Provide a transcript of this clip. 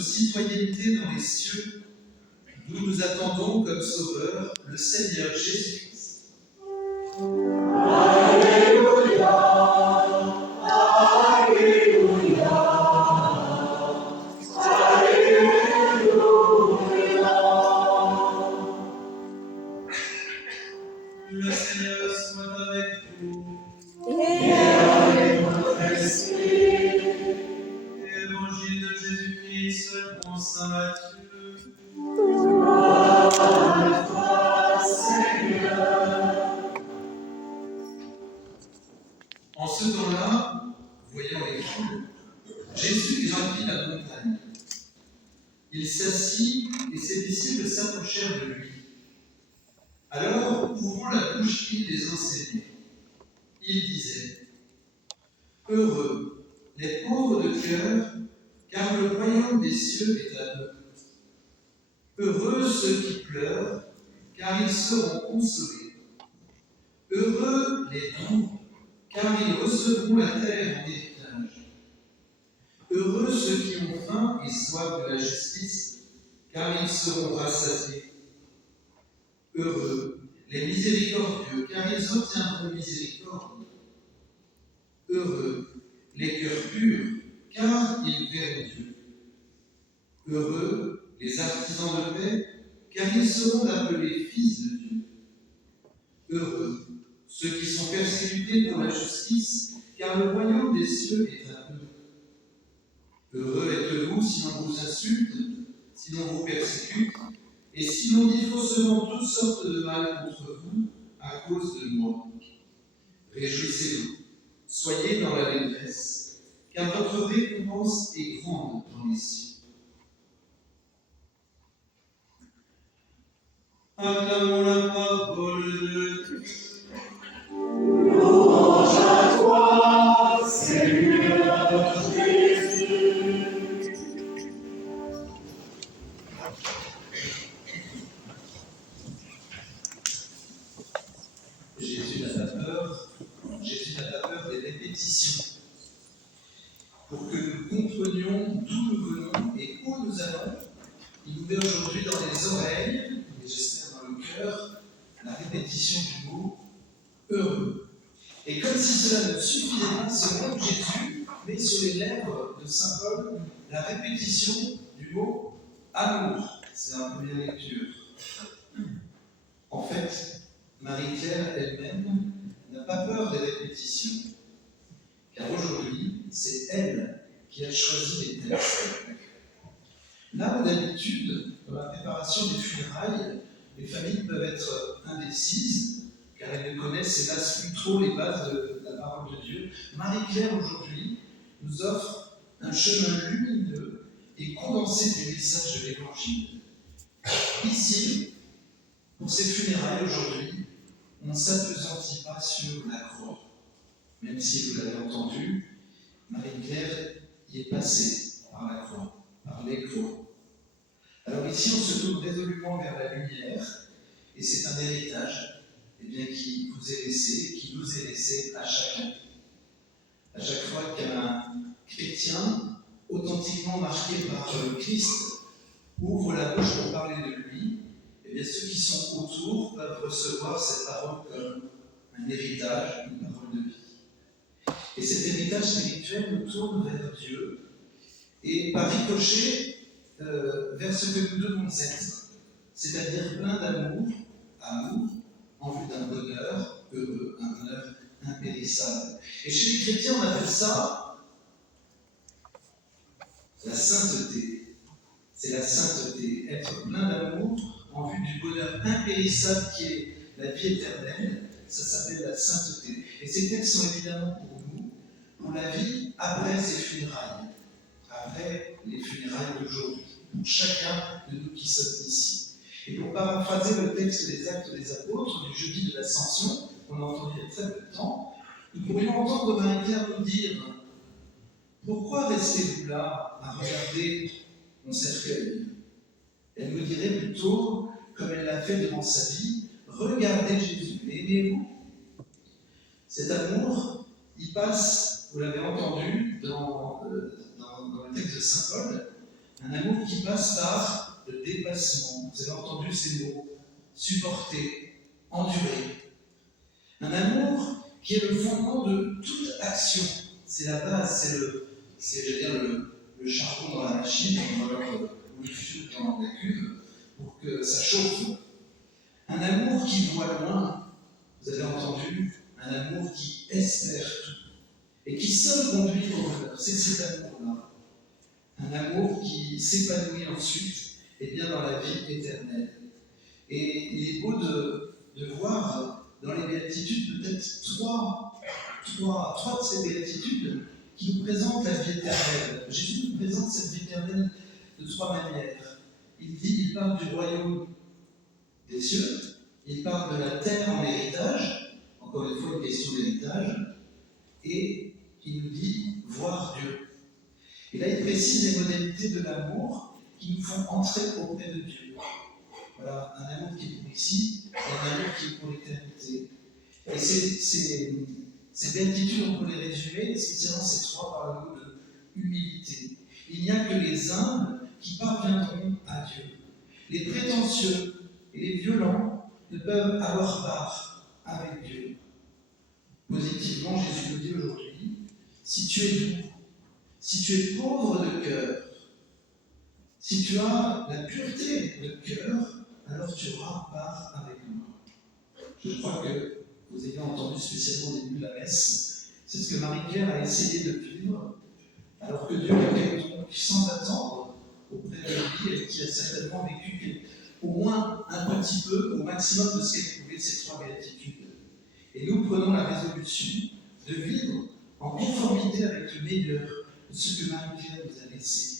notre citoyenneté dans les cieux, d'où nous attendons comme sauveur le Seigneur Jésus-Christ. Alléluia, Alléluia, Alléluia. Le Seigneur soit avec vous. Et avec votre esprit. Évangile de Jésus-Christ selon saint Matthieu. Gloire à toi, Seigneur. En ce temps-là, voyant les foules, Jésus gravit la montagne. Il s'assit et ses disciples s'approchèrent de lui. Alors, ouvrant la bouche, il les enseignait. Il disait : Heureux les pauvres de cœur, car le royaume des cieux est à eux. Heureux ceux qui pleurent, car ils seront consolés. Heureux les doux, car ils recevront la terre en héritage. Heureux ceux qui ont faim et soif de la justice, car ils seront rassasiés. Heureux les miséricordieux, car ils obtiendront miséricorde. Heureux les cœurs purs, car ils verront Dieu. Heureux les artisans de paix, car ils seront appelés fils de Dieu. Heureux ceux qui sont persécutés pour la justice, car le royaume des cieux est à eux. Heureux êtes-vous si l'on vous insulte, si l'on vous persécute, et si l'on dit faussement toutes sortes de mal contre vous à cause de moi. Réjouissez-vous, soyez dans l'allégresse, car votre récompense est grande dans les cieux. Acclamons la parole de Dieu. Louange à toi, Seigneur Jésus. Jésus n'a pas peur des répétitions. Pour que nous comprenions d'où nous venons et où nous allons, il nous met aujourd'hui dans les oreilles, et j'espère dans le cœur, la répétition du mot heureux. Et comme si cela ne suffisait pas, ce même Jésus met sur les lèvres de saint Paul la répétition du mot amour. C'est la première lecture. En fait, Marie-Claire elle-même n'a pas peur des répétitions, car aujourd'hui, c'est elle qui a choisi les textes. Là où d'habitude, dans la préparation des funérailles, les familles peuvent être indécises, car elles ne connaissent hélas plus trop les bases de la parole de Dieu, Marie-Claire aujourd'hui nous offre un chemin lumineux et condensé du message de l'Évangile. Ici, pour ces funérailles aujourd'hui, on ne s'appesantit pas sur la croix. Même si vous l'avez entendu, Marie-Claire y est passée par la croix, par les croix. Alors ici, on se tourne résolument vers la lumière, et c'est un héritage qui vous est laissé, qui nous est laissé à chacun. À chaque fois qu'un chrétien, authentiquement marqué par le Christ, ouvre la bouche pour parler de lui, ceux qui sont autour peuvent recevoir cette parole comme un héritage, une parole de vie. Et cet héritage spirituel nous tourne vers Dieu et par ricochet vers ce que nous devons être, c'est-à-dire plein d'amour, en vue d'un bonheur heureux, un bonheur impérissable. Et chez les chrétiens, on appelle ça la sainteté. C'est la sainteté, être plein d'amour en vue du bonheur impérissable qui est la vie éternelle. Ça s'appelle la sainteté. Et ces textes sont évidemment pour nous, pour la vie après ces funérailles, après les funérailles d'aujourd'hui, pour chacun de nous qui sommes ici. Et pour paraphraser le texte des Actes des Apôtres du jeudi de l'Ascension, qu'on a entendu il y a très peu de temps, nous pourrions entendre Marie-Claire nous dire : pourquoi restez-vous là à regarder mon cercueil ? Elle nous dirait plutôt, comme elle l'a fait devant sa vie, regardez Jésus, aimez-vous. Cet amour, il passe, vous l'avez entendu dans le texte de saint Paul, Un amour qui passe par le dépassement. Vous avez entendu ces mots. Supporter, endurer. Un amour qui est le fondement de toute action. C'est la base, c'est le charbon dans la machine, ou le fioul dans la cuve, pour que ça chauffe. Un amour qui voit loin, vous avez entendu, un amour qui espère tout, et qui seul conduit au bonheur. C'est cet amour-là. Un amour qui s'épanouit ensuite, et bien dans la vie éternelle. Et il est beau de voir dans les béatitudes peut-être trois de ces béatitudes qui nous présentent la vie éternelle. Jésus nous présente cette vie éternelle de trois manières. Il parle du royaume des cieux, il parle de la terre en héritage, encore une fois une question d'héritage, et il nous dit voir Dieu. Et là il précise les modalités de l'amour qui nous font entrer auprès de Dieu. Voilà, un amour qui est pour ici et un amour qui est pour l'éternité. Et ces béatitudes, on peut les résumer, spécialement ces trois par le mot de humilité. Il n'y a que les humbles qui parviendront à Dieu. Les prétentieux et les violents ne peuvent avoir part avec Dieu. Positivement, Jésus nous dit aujourd'hui, si tu es doux, si tu es pauvre de cœur, si tu as la pureté de cœur, alors tu auras part avec moi. Je crois que vous avez entendu spécialement au début de la messe, c'est ce que Marie-Pierre a essayé de vivre, alors que Dieu l'accueille donc sans attendre auprès de lui, et qui a certainement vécu au moins un petit peu, au maximum de ce qu'elle pouvait, ces trois béatitudes. Et nous prenons la résolution de vivre en conformité avec le meilleur de ce que Marie-Pierre nous a laissé.